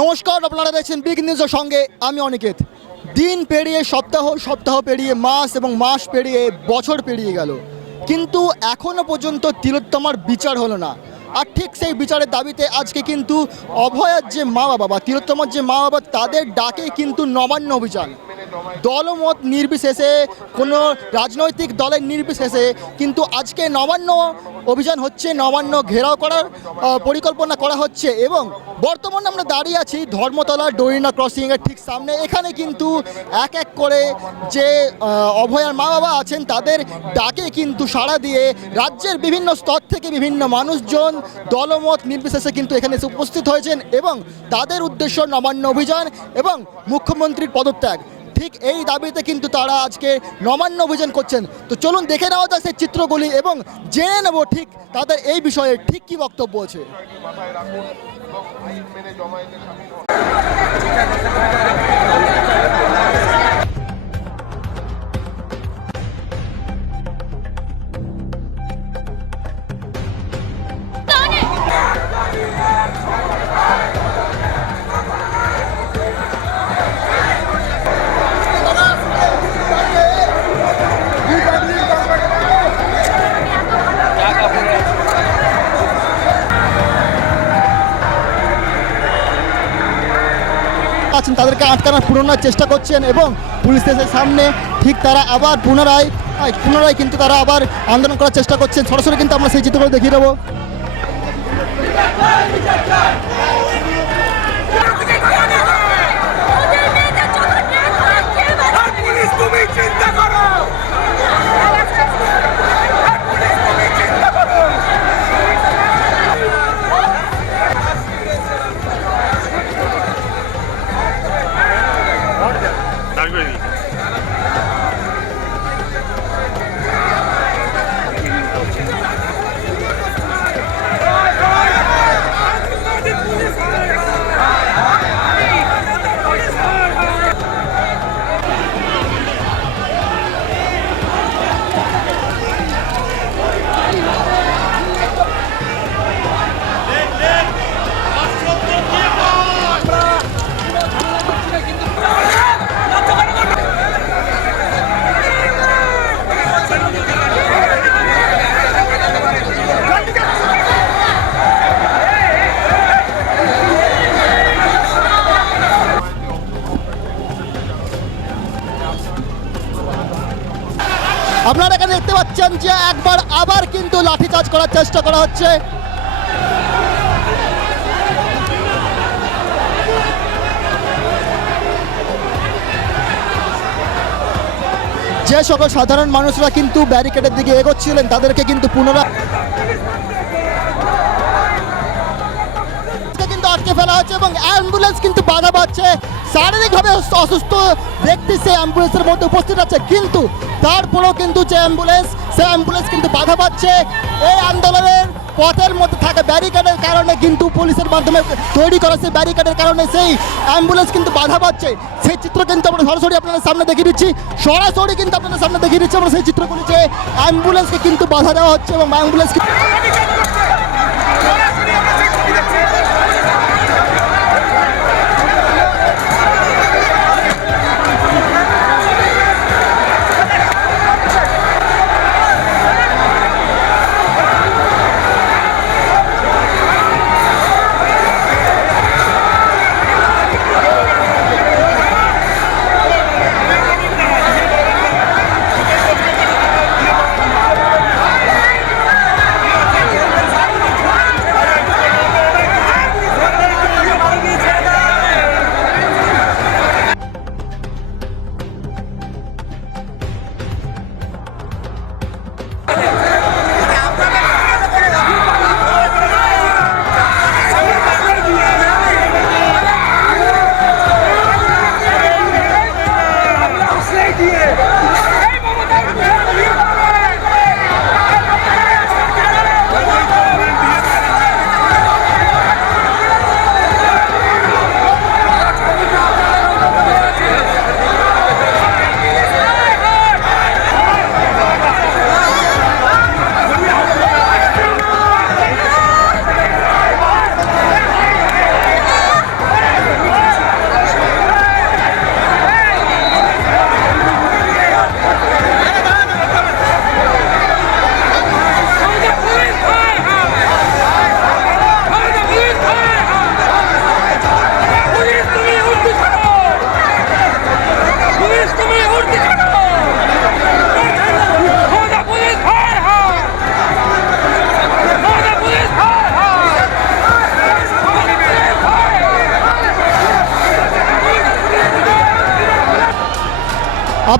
নমস্কার, আপনারা দেখছেন বিগ নিউজের সঙ্গে আমি অনিকেত। দিন পেরিয়ে সপ্তাহ, সপ্তাহ পেরিয়ে মাস এবং মাস পেরিয়ে বছর পেরিয়ে গেল, কিন্তু এখনও পর্যন্ত তিলোত্তমার বিচার হলো না। আর ঠিক সেই বিচারের দাবিতে আজকে কিন্তু অভয়ার যে মা বাবা বা তিলোত্তমার যে মা বাবা, তাদের ডাকে কিন্তু নবান্ন অভিযান। দলমত নির্বিশেষে, কোনো রাজনৈতিক দলের নির্বিশেষে কিন্তু আজকে নবান্ন অভিযান হচ্ছে, নবান্ন ঘেরাও করার পরিকল্পনা করা হচ্ছে। এবং বর্তমানে আমরা দাঁড়িয়ে আছি ধর্মতলা ডোরিনা ক্রসিংয়ের ঠিক সামনে। এখানে কিন্তু এক এক করে যে অভয়ার মা বাবা আছেন, তাদের ডাকে কিন্তু সাড়া দিয়ে রাজ্যের বিভিন্ন স্তর থেকে বিভিন্ন মানুষজন দলমত নির্বিশেষে কিন্তু এখানে এসে উপস্থিত হয়েছেন এবং তাদের উদ্দেশ্য নবান্ন অভিযান এবং মুখ্যমন্ত্রীর পদত্যাগ। ঠিক এই দাবিতে কিন্তু তারা আজকে নবান্ন অভিযান করছেন। তো চলুন দেখে নেওয়া যাক সেই চিত্রগুলি এবং জেনে নেব ঠিক তাদের এই বিষয়ে ঠিক কী বক্তব্য আছে। আছেন তাদেরকে আটকানোর পুনরায় চেষ্টা করছেন এবং পুলিশ স্টেশনের সামনে ঠিক তারা আবার পুনরায় কিন্তু তারা আবার আন্দোলন করার চেষ্টা করছেন। সরাসরি কিন্তু আমরা সেই চিত্রগুলো দেখিয়ে দেবো। আপনারা এখানে দেখতে পাচ্ছেন যে একবার আবার কিন্তু লাঠিচার্জ করার চেষ্টা করা হচ্ছে। যে সকল সাধারণ মানুষরা কিন্তু ব্যারিকেডের দিকে এগোচ্ছিলেন, তাদেরকে কিন্তু পুনরায় আটকে ফেলা হচ্ছে এবং অ্যাম্বুলেন্স কিন্তু বাধা পাচ্ছে। শারীরিকভাবে অসুস্থ ব্যক্তি সে অ্যাম্বুলেন্সের মধ্যে উপস্থিত আছে, কিন্তু তারপরেও কিন্তু যে অ্যাম্বুলেন্স কিন্তু বাধা পাচ্ছে। এই আন্দোলনের পথের মধ্যে থাকা ব্যারিকেডের কারণে কিন্তু পুলিশের মাধ্যমে তৈরি করা সেই ব্যারিকেডের কারণে সেই অ্যাম্বুলেন্স কিন্তু বাধা পাচ্ছে। সেই চিত্র কিন্তু আমরা সরাসরি আপনাদের সামনে দেখিয়ে দিচ্ছি। আমরা সেই চিত্রগুলি যে অ্যাম্বুলেন্সকে কিন্তু বাধা দেওয়া হচ্ছে এবং অ্যাম্বুলেন্স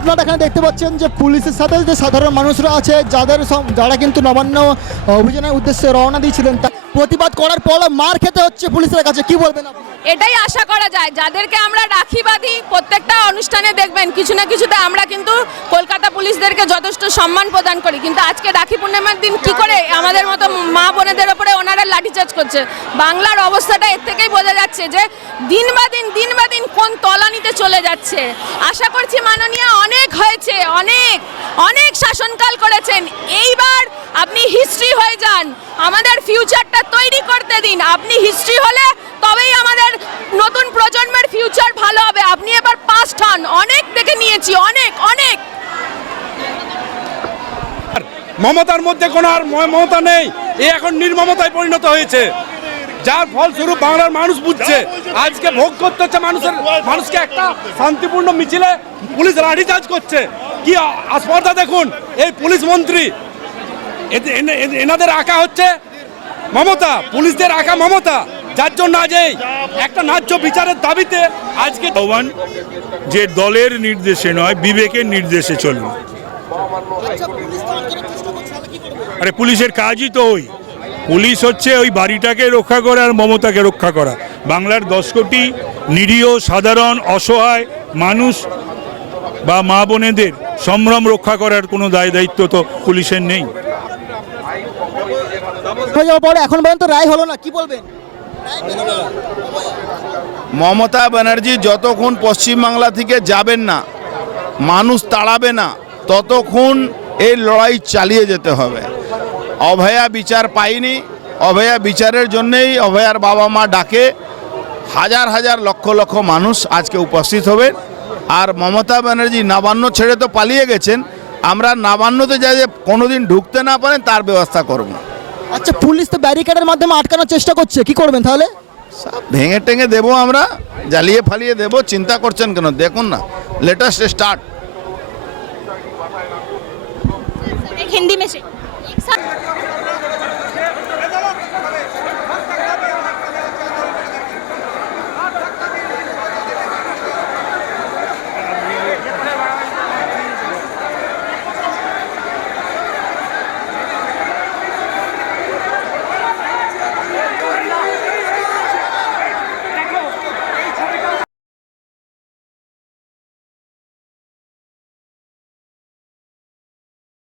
আপনারা এখানে দেখতে পাচ্ছেন যে পুলিশের সাথে যে সাধারণ মানুষরা আছে যারা কিন্তু নবান্ন অভিযানের উদ্দেশ্যে রওনা দিয়েছিলেন, তা প্রতিবাদ করার পর মার খেতে হচ্ছে পুলিশের কাছে, কি বলবেন আপনি? এটাই আশা করা যায়, যাদেরকে আমরা রাখি বাঁধি প্রত্যেকটা অনুষ্ঠানে দেখবেন কিছু না কিছুতে আমরা কিন্তু কলকাতা পুলিশদেরকে যথেষ্ট সম্মান প্রদান করি, কিন্তু আজকে রাখি পূর্ণিমার দিন কি করে আমাদের মতো মা বোনেদের ওপরে ওনারা লাঠিচার্জ করছে। বাংলার অবস্থাটা এর থেকেই বোঝা যাচ্ছে যে দিন বা দিন কোন তলানিতে চলে যাচ্ছে। আশা করছি মাননীয় অনেক হয়েছে, অনেক অনেক শাসনকাল করেছেন, এইবার আপনি হিস্ট্রি হয়ে যান, আমাদের ফিউচারটা তৈরি করতে দিন। আপনি হিস্ট্রি হলে তবেই আমাদের নতুন প্রজন্মের ফিউচার ভালো হবে। আপনি এবার পাস্ট হন, অনেক দেখে নিয়েছি, অনেক অনেক। মমতার মধ্যে কোনো আর মমতা নেই, এ এখন নির্মমতায় পরিণত হয়েছে, যার ফলস্বরূপ বাংলার মানুষ বুঝছে আজকে ভোগ করতে হচ্ছে মানুষকে। একটা শান্তিপূর্ণ মিছিলে পুলিশ লাঠিচার্জ করছে, কি আস্পর্ধা দেখুন। এই পুলিশ মন্ত্রী এনাদের আঁকা হচ্ছে মমতা, পুলিশদের আঁকা মমতা, যার জন্য আজ এই একটা ন্যায্য বিচারের দাবিতে আজকে যে দলের নির্দেশে নয় বিবেকের নির্দেশে চলুন। আরে পুলিশের কাজই তো ওই, পুলিশ হচ্ছে ওই বাড়িটাকে রক্ষা করা আর মমতাকে রক্ষা করা। বাংলার 10 কোটি নিরীহ সাধারণ অসহায় মানুষ বা মা বোনেদের সম্ভ্রম রক্ষা করার কোনো দায়িত্ব তো পুলিশের নেই। হয়ে যাওয়ার পরে এখন পর্যন্ত রায় হলো না, কি বলবেন? মমতা ব্যানার্জি যতক্ষণ পশ্চিমবাংলা থেকে যাবেন না, মানুষ তাড়াবে না, ততক্ষণ এই লড়াই চালিয়ে যেতে হবে। অভয়া বিচার পায়নি, অভয়া বিচারের জন্যেই অভয়ার বাবা মা ডাকে হাজার হাজার লক্ষ লক্ষ মানুষ আজকে উপস্থিত হবে। আর মমতা ব্যানার্জি নবান্ন ছেড়ে তো পালিয়ে গেছেন, আমরা নবান্নতে যাতে কোনোদিন ঢুকতে না পারেন তার ব্যবস্থা করব। আচ্ছা, পুলিশ তো ব্যারিকেডের মাধ্যমে আটকানোর চেষ্টা করছে, কি করবেন তাহলে? সব ভেঙে টেঙে দেবো, আমরা জ্বালিয়ে ফালিয়ে দেবো, চিন্তা করছেন কেন? দেখুন না, লেটেস্ট স্টার্ট। हिंदी में से